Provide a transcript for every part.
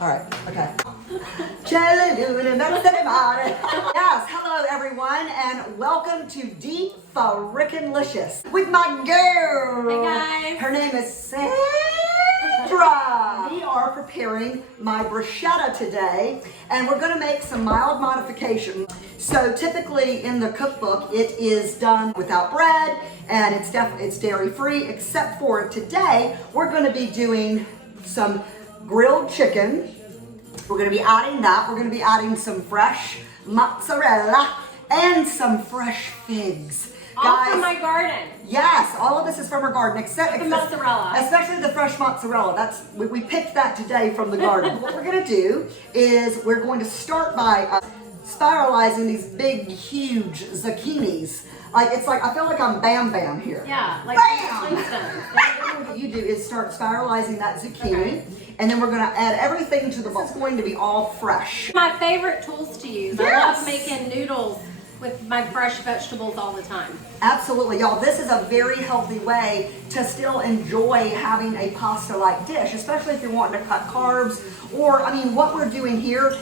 All right, okay. Yes, hello everyone, and welcome to DeFaRekinLicious with my girl. Hey guys. Her name is Sandra. We are preparing my bruschetta today, and we're going to make some mild modifications. So typically in the cookbook, it is done without bread, and it's dairy free, except for today, we're going to be doing some grilled chicken. We're going to be adding that. We're going to be adding some fresh mozzarella and some fresh figs. All from my garden. Yes, all of this is from our garden, except the mozzarella. Especially the fresh mozzarella. We picked that today from the garden. What we're going to do is we're going to start by spiralizing these big, huge zucchinis. I feel like I'm Bam Bam here. Yeah, like Bam! What you do is start spiralizing that zucchini, and then we're going to add everything to the bowl. It's going to be all fresh. My favorite tools to use. Yes. I love making noodles with my fresh vegetables all the time. Absolutely, y'all. This is a very healthy way to still enjoy having a pasta-like dish, especially if you're wanting to cut carbs. Or, I mean, what we're doing here,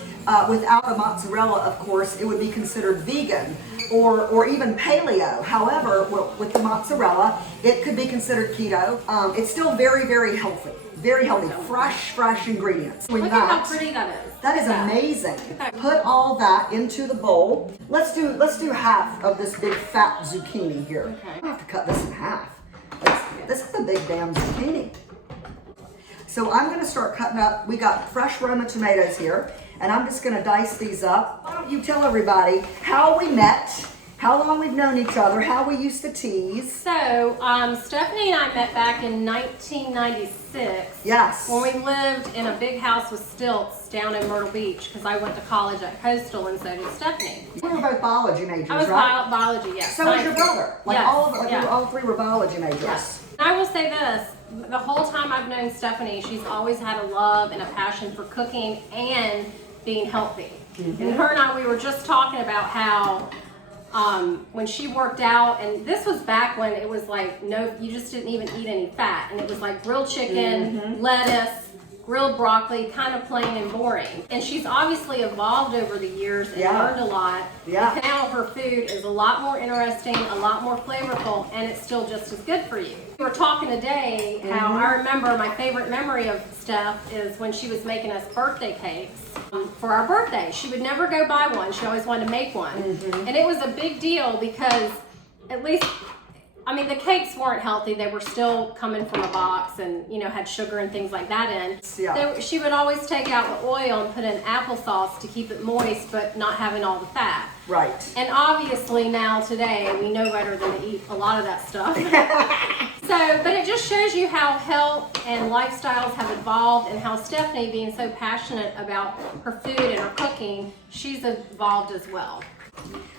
without a mozzarella, of course, it would be considered vegan or even paleo. However, with the mozzarella, it could be considered keto. It's still very, very healthy. Very healthy, fresh ingredients. Look at how pretty that is. That is amazing. Put all that into the bowl. Let's do half of this big fat zucchini here. Okay. I have to cut this in half. This is a big damn zucchini. So I'm gonna start cutting up. We got fresh Roma tomatoes here, and I'm just gonna dice these up. Why don't you tell everybody how we met, how long we've known each other, how we used to tease. So, Stephanie and I met back in 1996. Yes. When we lived in a big house with stilts down in Myrtle Beach, because I went to college at Coastal and so did Stephanie. We were both biology majors, I was right? biology, yes. So was your brother. Like yes. We all three were biology majors. Yes. I will say this, the whole time I've known Stephanie, she's always had a love and a passion for cooking and being healthy. Mm-hmm. And her and I, we were just talking about how when she worked out, and this was back when it was like, no, you just didn't even eat any fat. And it was like grilled chicken, lettuce, grilled broccoli, kind of plain and boring. And she's obviously evolved over the years and learned a lot. Yeah. And now her food is a lot more interesting, a lot more flavorful, and it's still just as good for you. We were talking today how I remember my favorite memory of Steph is when she was making us birthday cakes for our birthday. She would never go buy one. She always wanted to make one. And it was a big deal because at least, I mean, the cakes weren't healthy. They were still coming from a box and, you know, had sugar and things like that in. Yeah. She would always take out the oil and put in applesauce to keep it moist, but not having all the fat. Right. And obviously now today, we know better than to eat a lot of that stuff. But it just shows you how health and lifestyles have evolved and how Stephanie, being so passionate about her food and her cooking, she's evolved as well.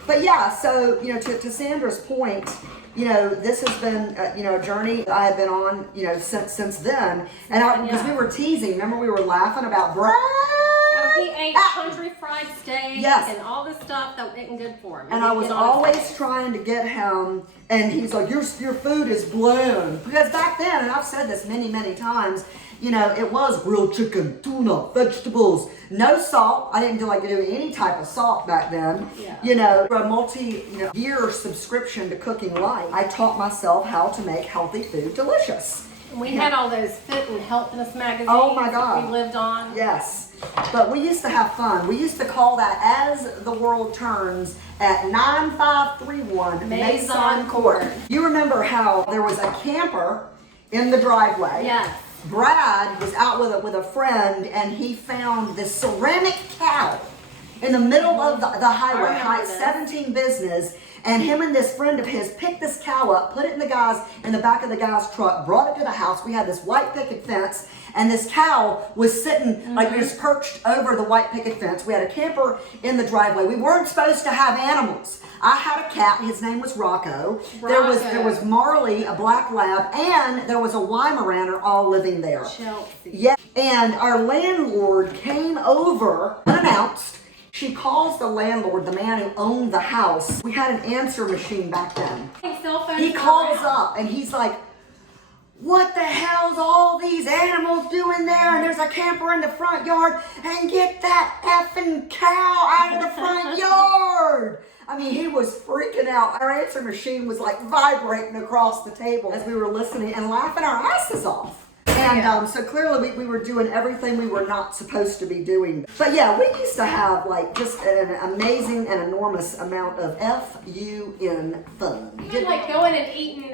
But yeah, so, you know, to Sandra's point, you know, this has been, you know, a journey I have been on, you know, since then. And because we were teasing, remember we were laughing about bread? Oh, he ate country fried steak and all this stuff that wasn't good for him. And I was always trying to get him, and he's like, your food is blown. Because back then, and I've said this many times, you know, it was grilled chicken, tuna, vegetables, no salt. I didn't like to do any type of salt back then. Yeah. You know, a multi-year subscription to Cooking Light. I taught myself how to make healthy food delicious. We had all those fit and healthiness magazines. Oh my God. We lived on. Yes. But we used to have fun. We used to call that As the World Turns at 9531 Mason Court. You remember how there was a camper in the driveway? Yes. Brad was out with a friend, and he found this ceramic cow in the middle of the highway, 17 business, and him and this friend of his picked this cow up, put it in the back of the guy's truck, brought it to the house. We had this white picket fence, and this cow was sitting like just perched over the white picket fence. We had a camper in the driveway. We weren't supposed to have animals. I had a cat. His name was Rocco. There was Marley, a black lab, and there was a Weimaraner all living there. Chelsea. Yeah. And our landlord came over unannounced. She calls the landlord, the man who owned the house. We had an answer machine back then. Cell phones He calls up and he's like, what the hell's all these animals doing there? And there's a camper in the front yard, and get that effing cow out of the front yard. I mean, he was freaking out. Our answer machine was like vibrating across the table as we were listening and laughing our asses off. And so clearly we were doing everything we were not supposed to be doing. But yeah, we used to have like just an amazing and enormous amount of F-U-N fun. We did like going and eating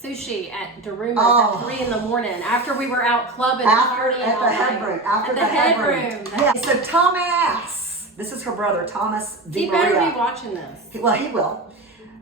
sushi at Daruma's at 3 in the morning after we were out clubbing and partying at the headroom. After the headroom. Yeah. So Thomas, this is her brother, Thomas D. He better be watching this. He will.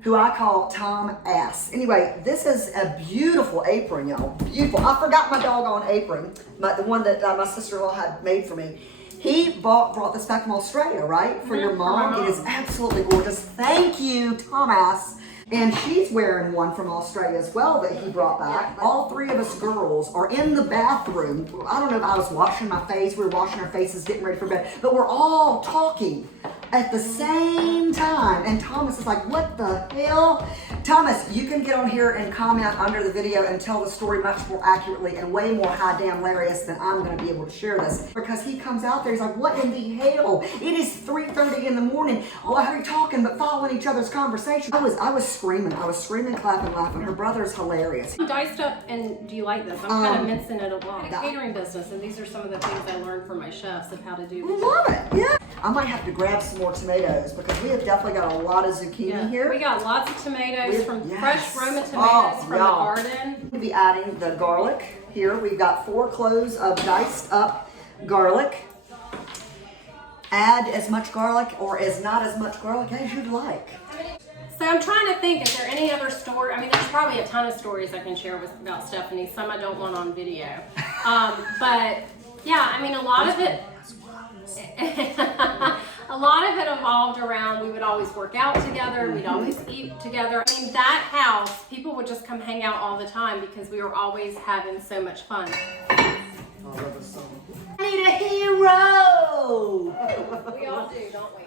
Who I call Tom Ass. Anyway, this is a beautiful apron, y'all. Beautiful. I forgot my doggone apron, the one that my sister-in-law had made for me. He brought this back from Australia, right? For your mom. It is absolutely gorgeous. Thank you, Tom Ass. And she's wearing one from Australia as well that he brought back. All three of us girls are in the bathroom. I don't know if I was washing my face. We were washing our faces, getting ready for bed. But we're all talking at the same time. And Thomas is like, what the hell? Thomas, you can get on here and comment under the video and tell the story much more accurately and way more high damn hilarious than I'm going to be able to share this. Because he comes out there, he's like, what in the hell? It is 3:30 in the morning. Why are we talking but following each other's conversation? I was screaming, clapping, laughing. Her brother's hilarious. Diced up, and do you like this? I'm kind of mincing it along. Catering business, and these are some of the things I learned from my chefs of how to do this. I love it, yeah. I might have to grab some more tomatoes because we have definitely got a lot of zucchini here. We got lots of tomatoes fresh Roma tomatoes from the garden. We'll be adding the garlic here. We've got 4 cloves of diced up garlic. Add as much garlic or as not as much garlic as you'd like. So I'm trying to think, is there any other story? I mean, there's probably a ton of stories I can share about Stephanie. Some I don't want on video. But yeah, I mean, a lot of it evolved around, we would always work out together, we'd always eat together. I mean, that house, people would just come hang out all the time because we were always having so much fun. I need a hero! We all do, don't we?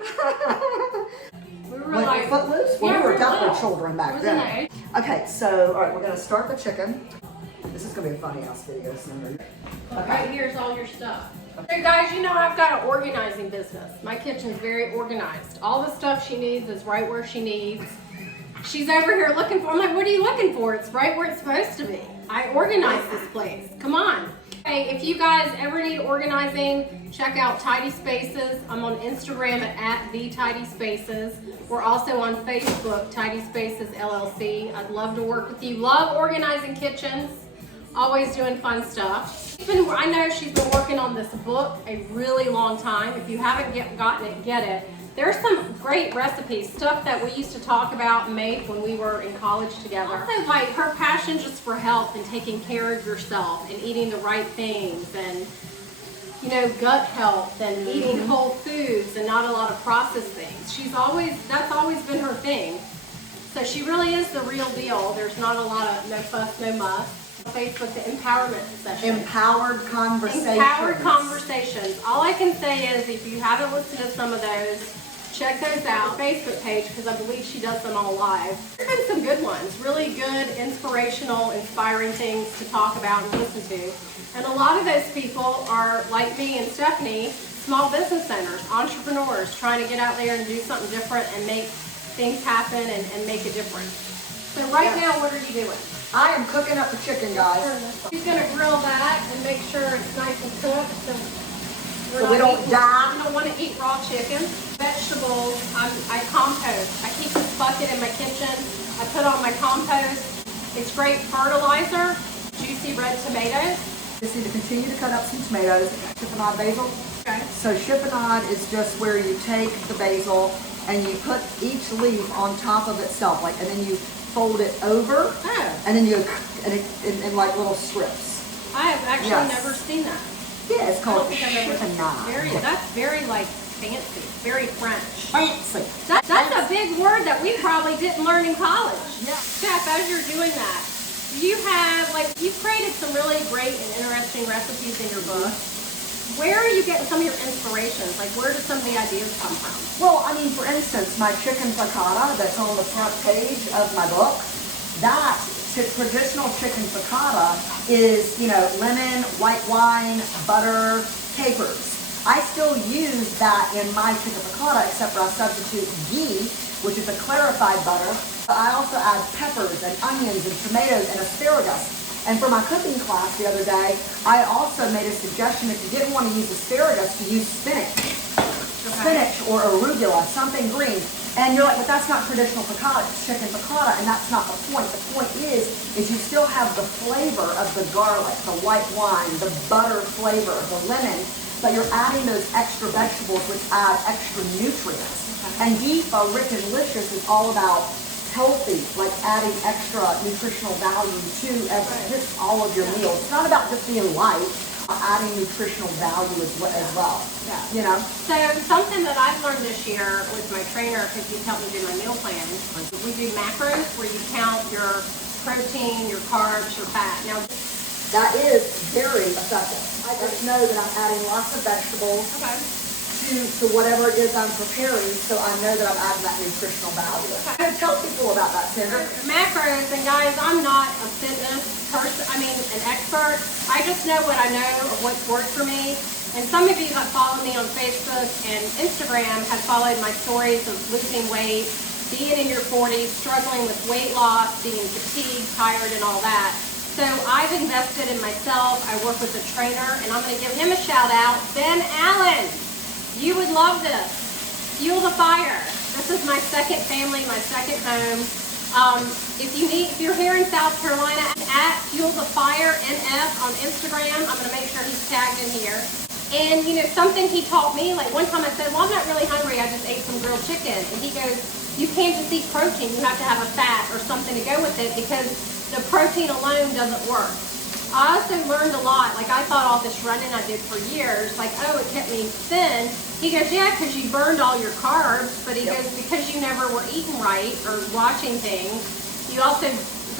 We were like, Footloose? Well, we were definitely children back then. It? Okay, so, all right, we're going to start the chicken. This is going to be a funny ass video. Right here's all your stuff. Hey guys, you know I've got an organizing business. My kitchen's very organized. All the stuff she needs is right where she needs. She's over here looking for, I'm like, what are you looking for? It's right where it's supposed to be. I organize this place. Come on. Hey, if you guys ever need organizing, check out Tidy Spaces. I'm on Instagram at @TheTidySpaces. We're also on Facebook, Tidy Spaces LLC. I'd love to work with you. Love organizing kitchens. Always doing fun stuff. I know she's been working on this book a really long time. If you haven't gotten it, get it. There's some great recipes, stuff that we used to talk about and make when we were in college together. Also, like her passion just for health and taking care of yourself and eating the right things and, you know, gut health and eating whole foods and not a lot of processed things. That's always been her thing. So she really is the real deal. There's not a lot of no fuss, no muss. Facebook, the empowerment session. Empowered conversations. Empowered conversations. All I can say is if you haven't listened to some of those, check those out. Facebook page, because I believe she does them all live. There's been some good ones. Really good, inspirational, inspiring things to talk about and listen to. And a lot of those people are, like me and Stephanie, small business owners, entrepreneurs, trying to get out there and do something different and make things happen and make a difference. So right now, what are you doing? I am cooking up the chicken, guys. She's going to grill that and make sure it's nice and cooked. So we don't die. We don't want to eat raw chicken. Vegetables, I compost. I keep this bucket in my kitchen. I put on my compost. It's great fertilizer. Juicy red tomatoes. Just need to continue to cut up some tomatoes. Chiffonade basil. Okay. So chiffonade is just where you take the basil and you put each leaf on top of itself, and then you fold it over, and then in like little strips. I have actually never seen that. Yeah, it's called chiffonade. That's very like fancy, very French. Fancy. That's a big word that we probably didn't learn in college. Yeah. Chef, as you're doing that, you have you've created some really great and interesting recipes in your book. Where are you getting some of your inspirations? Like, where do some of the ideas come from? Well, I mean, for instance, my chicken piccata that's on the front page of my book, that traditional chicken piccata is, lemon, white wine, butter, capers. I still use that in my chicken piccata, except for I substitute ghee, which is a clarified butter. I also add peppers and onions and tomatoes and asparagus. And for my cooking class the other day, I also made a suggestion if you didn't want to use asparagus, to use spinach. Spinach or arugula, something green. And you're like, but that's not traditional piccata, it's chicken piccata, and that's not the point. The point is you still have the flavor of the garlic, the white wine, the butter flavor, the lemon, but you're adding those extra vegetables which add extra nutrients. And DeFaRekinLicious is all about healthy, like adding extra nutritional value to just all of your meals. It's not about just being light, adding nutritional value as well. Yeah. So something that I've learned this year with my trainer, because he's helped me do my meal plan, we do macros where you count your protein, your carbs, your fat. Now, that is very effective. I just know that I'm adding lots of vegetables to whatever it is I'm preparing, so I know that I'm adding that nutritional value. Okay. Tell people about that, Sandra. Macros, and guys, I'm not a fitness person, an expert. I just know what I know of what's worked for me. And some of you that follow me on Facebook and Instagram have followed my stories of losing weight, being in your 40s, struggling with weight loss, being fatigued, tired, and all that. So I've invested in myself. I work with a trainer, and I'm going to give him a shout out, Ben Allen. You would love this. Fuel the Fire. This is my second family, my second home. If you're here in South Carolina, at Fuel the Fire NF on Instagram, I'm going to make sure he's tagged in here. And something he taught me, like one time I said, well, I'm not really hungry, I just ate some grilled chicken. And he goes, you can't just eat protein, you have to have a fat or something to go with it, because the protein alone doesn't work. I also learned a lot, like I thought all this running I did for years, like, oh, it kept me thin. He goes, yeah, because you burned all your carbs, but he goes, because you never were eating right or watching things, you also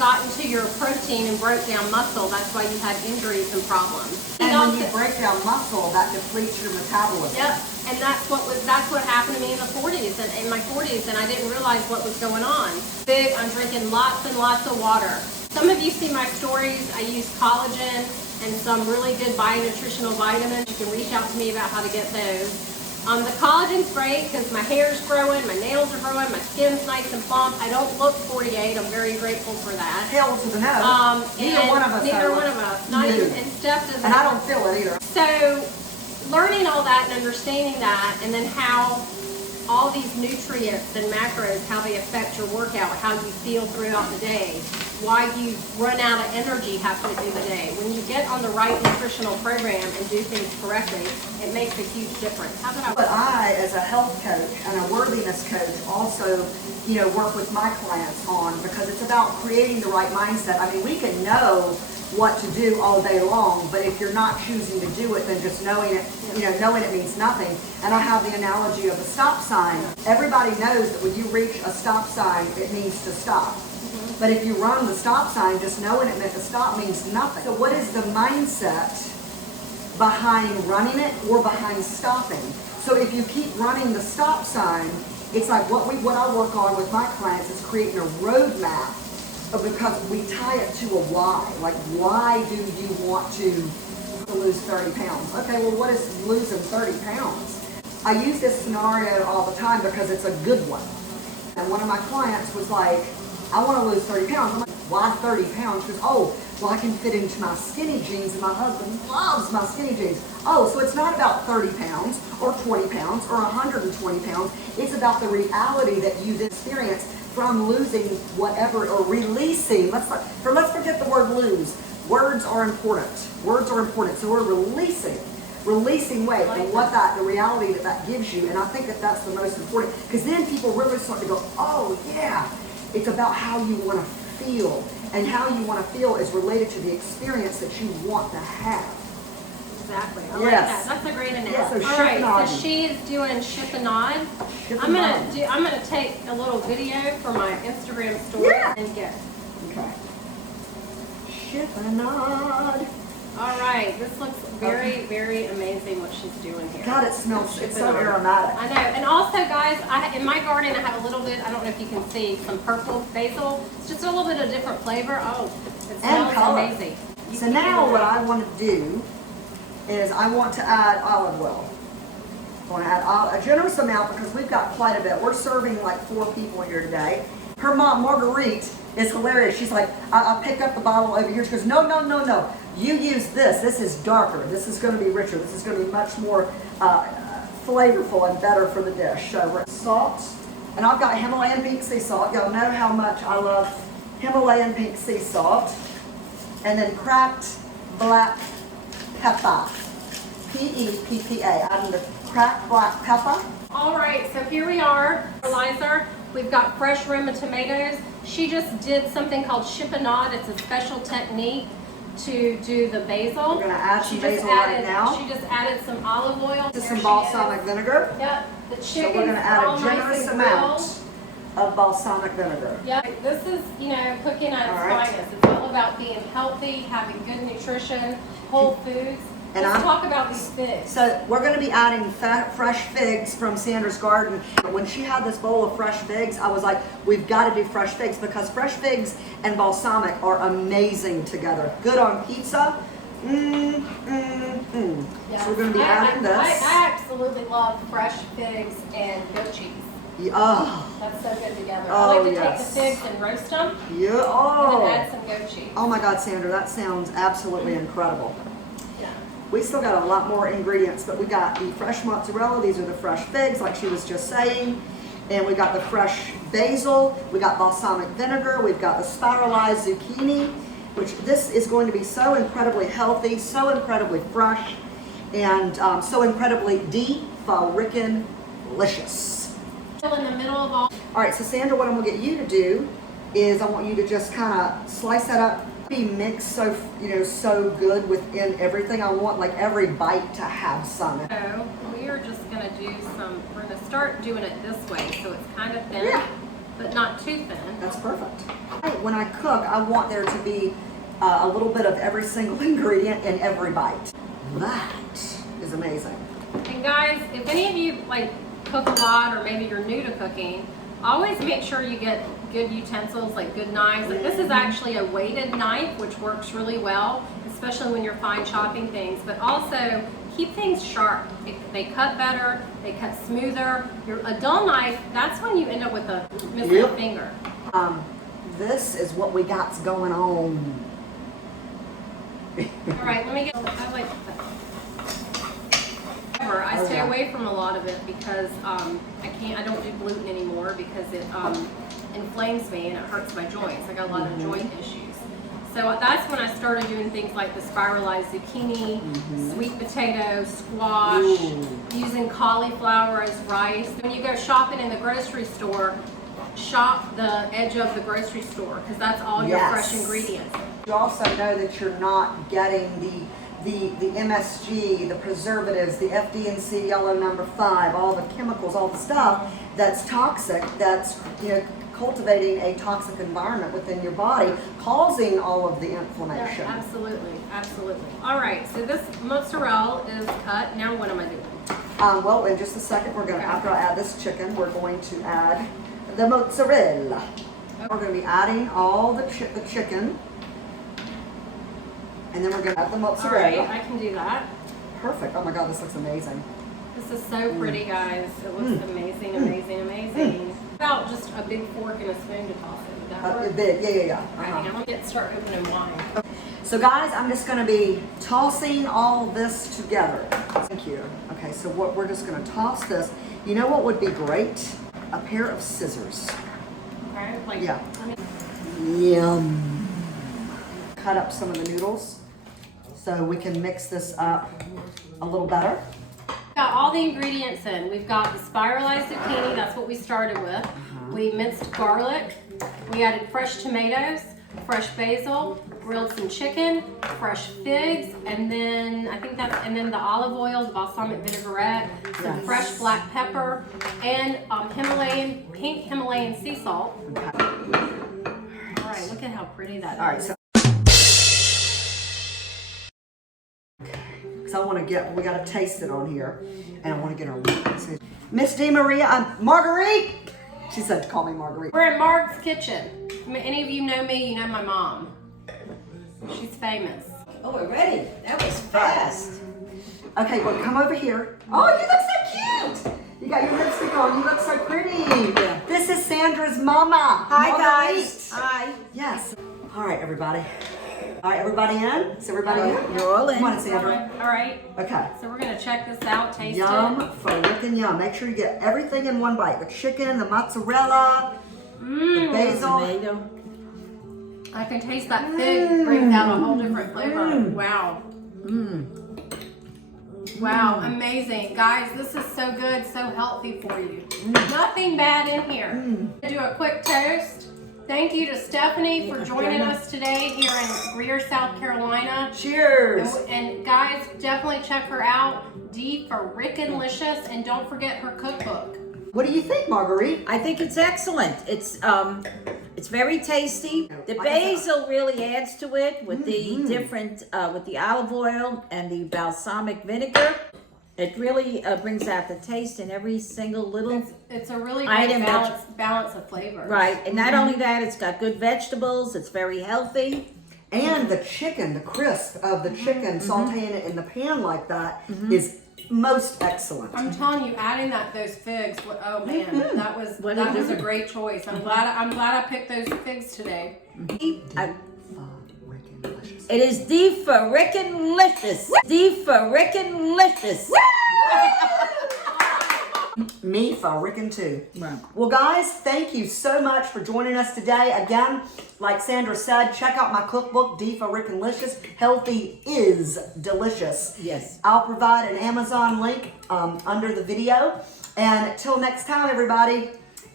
got into your protein and broke down muscle. That's why you had injuries and problems. And when you break down muscle, that depletes your metabolism. Yep, and that's what happened to me in the 40s and in my 40s, and I didn't realize what was going on. I'm drinking lots and lots of water. Some of you see my stories. I use collagen and some really good bionutritional vitamins. You can reach out to me about how to get those. The collagen's great because my hair's growing, my nails are growing, my skin's nice and plump. I don't look 48. I'm very grateful for that. Hell to the no. Neither one of us. Neither one of us. Not even, and Steph doesn't. And I don't feel it either. So, learning all that and understanding that, and then how all these nutrients and macros, how they affect your workout, how you feel throughout the day, why you run out of energy halfway through the day. When you get on the right nutritional program and do things correctly, it makes a huge difference. How about But I, as a health coach and a worthiness coach, also, work with my clients on, because it's about creating the right mindset. We can know what to do all day long, but if you're not choosing to do it, then just knowing it, knowing it means nothing. And I have the analogy of a stop sign. Everybody knows that when you reach a stop sign, it means to stop. But if you run the stop sign, just knowing it meant to stop means nothing. So what is the mindset behind running it or behind stopping? So if you keep running the stop sign, it's like what I work on with my clients is creating a roadmap, because we tie it to a why. Like, why do you want to lose 30 pounds? Okay, well, what is losing 30 pounds? I use this scenario all the time because it's a good one. And one of my clients was like, I want to lose 30 pounds. I'm like, why 30 pounds? She goes, oh, well, I can fit into my skinny jeans, and my husband loves my skinny jeans. Oh, so it's not about 30 pounds or 20 pounds or 120 pounds. It's about the reality that you experience from losing whatever, or releasing. Let's forget the word lose. Words are important. Words are important. So we're releasing weight, and the reality that gives you. And I think that that's the most important, because then people really start to go, oh yeah. It's about how you want to feel, and how you want to feel is related to the experience that you want to have. Exactly. I like that. That's a great analogy. Yeah, so all right, so she is doing ship and nod. I'm gonna take a little video for my Instagram story and get. Okay. Ship and nod. All right, this looks very, very amazing what she's doing here. God, it smells, it's so I aromatic. know, and also guys, in my garden I have a little bit, I don't know if you can see, some purple basil. It's just a little bit of different flavor. Oh, it smells amazing. So now what I want to do is I want to add olive oil. I want to add a generous amount because we've got quite a bit. We're serving like 4 people here today. Her mom, Marguerite, is hilarious. She's like, I'll pick up the bottle over here. She goes, no, no, no, no. You use this. This is darker. This is going to be richer. This is going to be much more flavorful and better for the dish. So salt, and I've got Himalayan pink sea salt. Y'all know how much I love Himalayan pink sea salt. And then cracked black pepper. P-E-P-P-A. Adding the cracked black pepper. All right, so here we are, fertilizer. We've got fresh Roma tomatoes. She just did something called chiffonade. It's a special technique to do the basil. We're gonna add some basil right now. She just added some olive oil. Just some balsamic vinegar. Yep, the chicken. So we're gonna add a generous amount of balsamic vinegar. Yep, this is, cooking at its finest. It's all about being healthy, having good nutrition, whole foods. And Let's talk about these figs. So we're going to be adding fresh figs from Sandra's garden. When she had this bowl of fresh figs, I was like, we've got to do fresh figs because fresh figs and balsamic are amazing together. Good on pizza. Yes. So we're going to be adding this. I absolutely love fresh figs and goat cheese. Yeah, oh. That's so good together. Oh, I like to yes. take the figs and roast them. Yeah. And then add some goat cheese. Oh my God, Sandra, that sounds absolutely incredible. Yeah. We still got a lot more ingredients, but we got the fresh mozzarella. These are the fresh figs, like she was just saying. And we got the fresh basil. We got balsamic vinegar. We've got the spiralized zucchini, which this is going to be so incredibly healthy, so incredibly fresh, and so incredibly DeFaRekinLicious. In the middle of all. All right, so Sandra, what I'm gonna get you to do is I want you to just kind of slice that up. Be mixed so so good within everything. I want like every bite to have some. So we are just gonna do some. We're gonna start doing it this way, so it's kind of thin, but not too thin. That's perfect. When I cook, I want there to be a little bit of every single ingredient in every bite. That is amazing. And guys, if any of you like cook a lot, or maybe you're new to cooking, always make sure you get good utensils, like good knives. Like this is actually a weighted knife, which works really well, especially when you're fine chopping things, but also keep things sharp. They cut better, they cut smoother. A dull knife, that's when you end up with a missing finger. This is what we got going on. All right, let me get, I stay away from a lot of it because I don't do gluten anymore because it inflames me and it hurts my joints. I got a lot of joint issues. So that's when I started doing things like the spiralized zucchini, sweet potato, squash, using cauliflower as rice. When you go shopping in the grocery store, shop the edge of the grocery store because that's all your fresh ingredients. You also know that you're not getting the MSG, the preservatives, the FD&C yellow number 5, all the chemicals, all the stuff that's toxic, that's cultivating a toxic environment within your body, causing all of the inflammation. Yeah, absolutely, absolutely. All right, so this mozzarella is cut. Now what am I doing? Well, in just a second, we're going to, after I add this chicken, we're going to add the mozzarella. Okay. We're going to be adding all the chicken. And then we're going to add the mozzarella. All right, I can do that. Perfect. Oh my God, this looks amazing. This is so pretty, guys. It looks amazing, amazing, amazing. About just a big fork and a spoon to toss it. Would that work? Big, yeah. All right, I'm going to start opening wine. Okay. So guys, I'm just going to be tossing all this together. Thank you. Okay, so we're just going to toss this. You know what would be great? A pair of scissors. Okay, like, yeah. Yum. Cut up some of the noodles so we can mix this up a little better. Got all the ingredients in. We've got the spiralized zucchini, that's what we started with. We minced garlic, we added fresh tomatoes, fresh basil, grilled some chicken, fresh figs, and then the olive oil, the balsamic vinaigrette, some fresh black pepper, and pink Himalayan sea salt. All right, look at how pretty that is. All right, so because I want to get, we got to taste it on here, and I want to get her. Miss DeMaria, Marguerite. She said to call me Marguerite. We're in Mark's kitchen. Any of you know me, you know my mom. She's famous. Oh, we're ready. That was fast. Okay, well, come over here. Oh, you look so cute. You got your lipstick on. You look so pretty. Yeah. This is Sandra's mama. Hi, Marguerite. guys. Hi. Yes. All right, everybody. All right, everybody in? Is everybody in? You're all in. Come on, Sandra. All right. Okay. So we're gonna check this out, taste Yum, it. frickin' yum. Make sure you get everything in one bite. The chicken, the mozzarella, the basil. Tomato. I can taste that fig brings out a whole different flavor. Wow. Wow, amazing. Guys, this is so good, so healthy for you. Nothing bad in here. Do a quick toast. Thank you to Stephanie for joining us today here in Greer, South Carolina. Cheers. And guys, definitely check her out, DeFaRekinLicious, and don't forget her cookbook. What do you think, Marguerite? I think it's excellent. It's very tasty. The basil really adds to it with the different, with the olive oil and the balsamic vinegar. It really brings out the taste in every single little It's a really great balance of flavor. right. And not only that, it's got good vegetables. It's very healthy. And the chicken, the crisp of the chicken, sauteing it in the pan like that is most excellent. I'm telling you, adding those figs. Oh man, that was a great choice. I'm glad I picked those figs today. It is DeFaRekinLicious. DeFaRekinLicious. Me for Rickon too. Right. Well, guys, thank you so much for joining us today. Again, like Sandra said, check out my cookbook, DeFaRekinLicious. Healthy is delicious. Yes. I'll provide an Amazon link under the video. And till next time, everybody,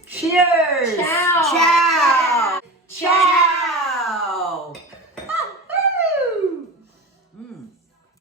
cheers. Ciao. Ciao. Ciao.